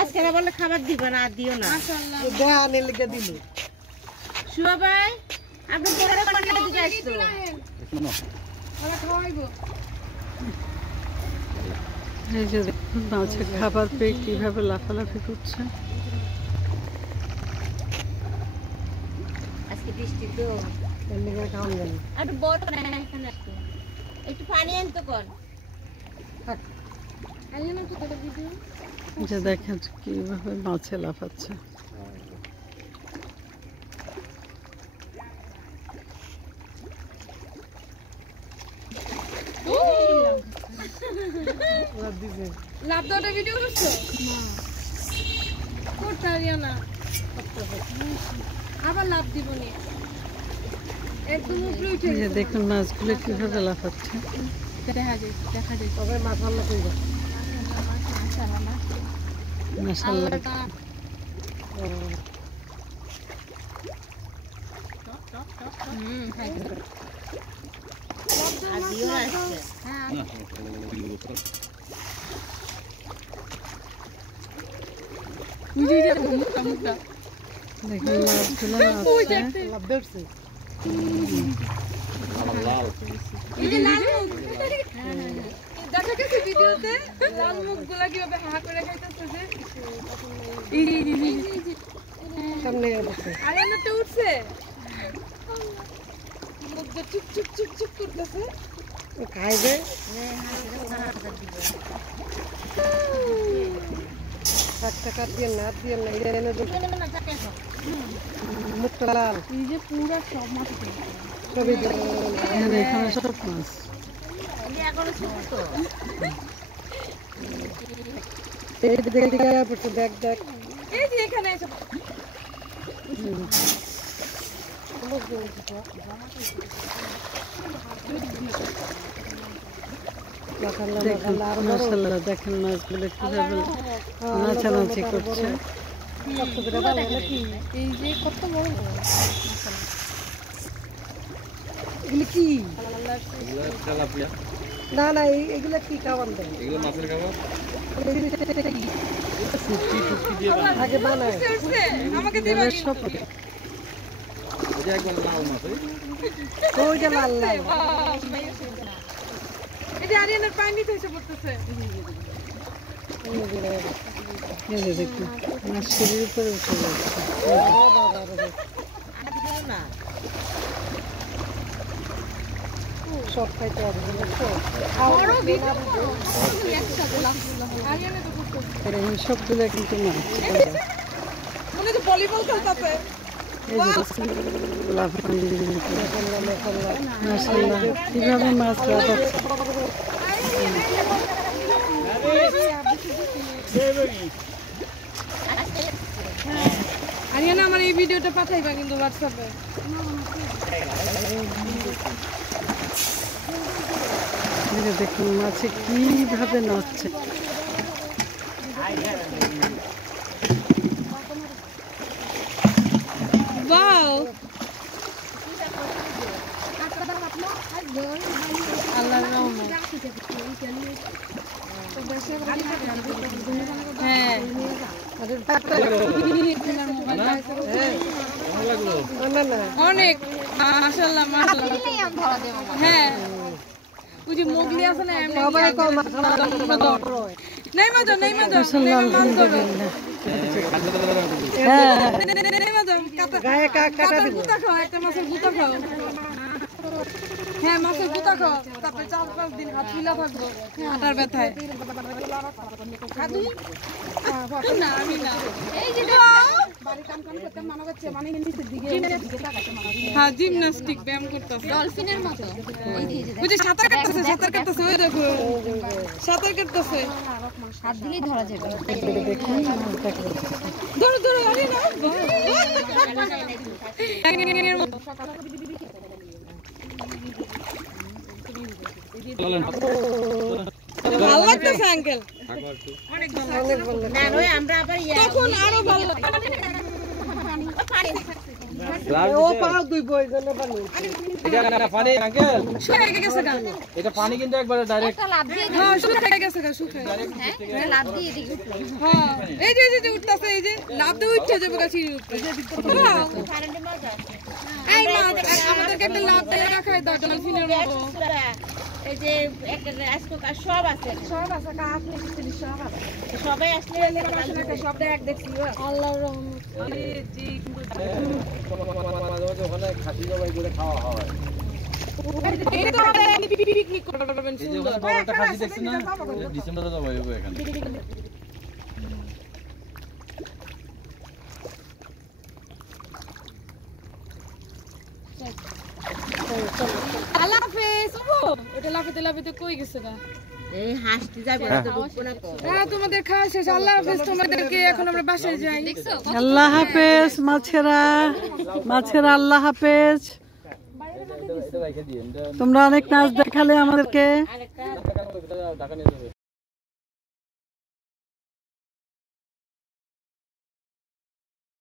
আজকে না বললে খাবার দিবে না, আর দিও না। মাশাআল্লাহ দেয়ানে লিখে দিল। শুভ ভাই আপনি পরে কোনটা দিতে আসছো? শোনো ওরা খাওয়াইবো। এই যে দেখুন মাছের খাবার পেয়ে কিভাবে লাফালাফি করছে। আজকে বৃষ্টি তো এমনি করে খাওয়ান গেল। একটু বড় না এখানে একটু একটু পানি আনতো কোন থাক। আইনা তো তোর ভিডিও যে দেখেন কিভাবে মাছে লাফাচ্ছে। ওরা দিছে। লাভ দাওটা ভিডিও করছো? না করতে পারিও না, আবার লাভ দিব নি, একদম উপরে উঠে এই যে দেখুন মাছগুলো কিভাবে লাফাচ্ছে। দেখা যায় তবে মাশাআল্লাহ কইবা। মাশাআল্লাহ আর দিও না আজকে। দেখুন মাছগুলো নাচছে। লাভ ধরছে। লাল এই যে লাল মুখ দেখা গেছে ভিডিওতে, লাল মুখ গুলা কিভাবে হা করে খাইতেছে যে সামনে বসে। আরে না তো উঠছে, মুখ দিয়ে চুপ চুপ চুপ চুপ করতেছে। খাইবে। টাকা দিয়ে না দিয়ে না এটা এনে দেব। মুখটা লাল। এই যে পুরো সব মাছ ছবি দে। এখানে সব মাছ। আমি এখনো ছোট এই দেখ দেখ দেখ। এই যে এখানে এসে মাশাআল্লাহ দেখুন মাশাআল্লাহ আর বড়। মাশাআল্লাহ দেখেন মাছগুলো কিভাবে নাচানাচি করছে। কত করে ভালো নাকি? এই যে কত বড় এগুলো কি? এগুলো তেলাপিয়া না না এগুলো কি খাওয়ান দেয়? এগুলো মাছের খাবার টুকি দিয়ে বানায় আগে বানায়। উঠছে, আমাকে দিবা এগুলো সব এটা একবার লাল মাছ ওইটা লাল লাল। এই যে আরিয়ানের পানিতে এসে পড়তেছে। এই যে দেখুন মাছ সিঁড়ির উপরে উঠে যাচ্ছে। দিও না। সব খাইতে হবে বুঝছো? বড় ভিডিও একসাথে আরিয়ানে তো করতেছে, এরকম সবগুলো কিন্তু মাছ। মনে তো ভলিবল খেলতেছে। এই যে লাফানি মাশাআল্লাহ কিভাবে মাছ লাফাচ্ছে। আরিয়ানা আমার এই ভিডিওটা পাঠাইবা কিন্তু হোয়াটসঅ্যাপে। এই যে দেখুন মাছে কিভাবে নাচছে। ওয়াও আল্লাহর রহমত। হ্যাঁ না না অনেক মাশাআল্লাহ মাশাআল্লাহ। হ্যাঁ ওই যে মোগলি আছে না এমনি সবাই কম মাশাআল্লাহ নাই মাদো মাশাআল্লাহ আলহামদুলিল্লাহ। গায়ে কাটা দিব। গুতা খাও, একটা মাছের গুতা খাও। হ্যাঁ মাছের গুতা খাও, তারপরে 4-5 দিন হাত ফুলা থাকবো হাঁটার ব্যথায়। না আমি না এই যে বাড়ি কাম করতে মনে হচ্ছে মানে নিচের দিকে হ্যাঁ জিমন্যাস্টিক ব্যায়াম করতেছে ডলফিনের মতো। ওই যে সাঁতার কাটতেছে ওই দেখো সাঁতার কাটতেছে, হাত দিলেই ধরা যাবে। দেখুন ধরো ধরো আরে না ভালো লাগতেছে আঙ্কেল, অনেক ভালো অনেক ভালো না ওই আমরা আবার তখন আরো ভালো গ্লাস ও পাও দুই বই জন্য পানি এটা না পানি আঙ্কেল শুকাই গেছে গা এটা পানি কিন্তু একবারে ডাইরেক্ট হ্যাঁ শুকাই গেছে গা শুকাই হ্যাঁ এই যে উঠতাছে এই যে লাভ দিয়ে উঠতে যাবে গাছি এই মা আমাদেরকে একটা লাভ দিয়ে রাখাই দাও ডলফিনের মতো এই যে একটা আজকাল সব আছে কাজ নেই সব আছে সবাই আসলে সবটা এক দেখছি আল্লাহর রহমত ওখানে খাসি জবাই করে খাওয়া হয় এই তো আপনি পিকনিক করবেন এই যে ওখানে বড় একটা খাসি দেখছেন না ডিসেম্বরে জবাই হবে এখানে আল্লাহ হাফেজ ওটা লাফাতে লাফাতে কই গেছে গা এই হাসতে যাবে না তো ঢুকবো না তো হ্যাঁ তোমাদের খাওয়া শেষ আল্লাহ হাফেজ তোমাদেরকে এখন আমরা বাসায় যাই আল্লাহ হাফেজ মাছেরা মাছেরা আল্লাহ হাফেজ এটা রেখে দিন তোমরা অনেক নাচ দেখালে আমাদেরকে ঢাকা নিয়ে যাবে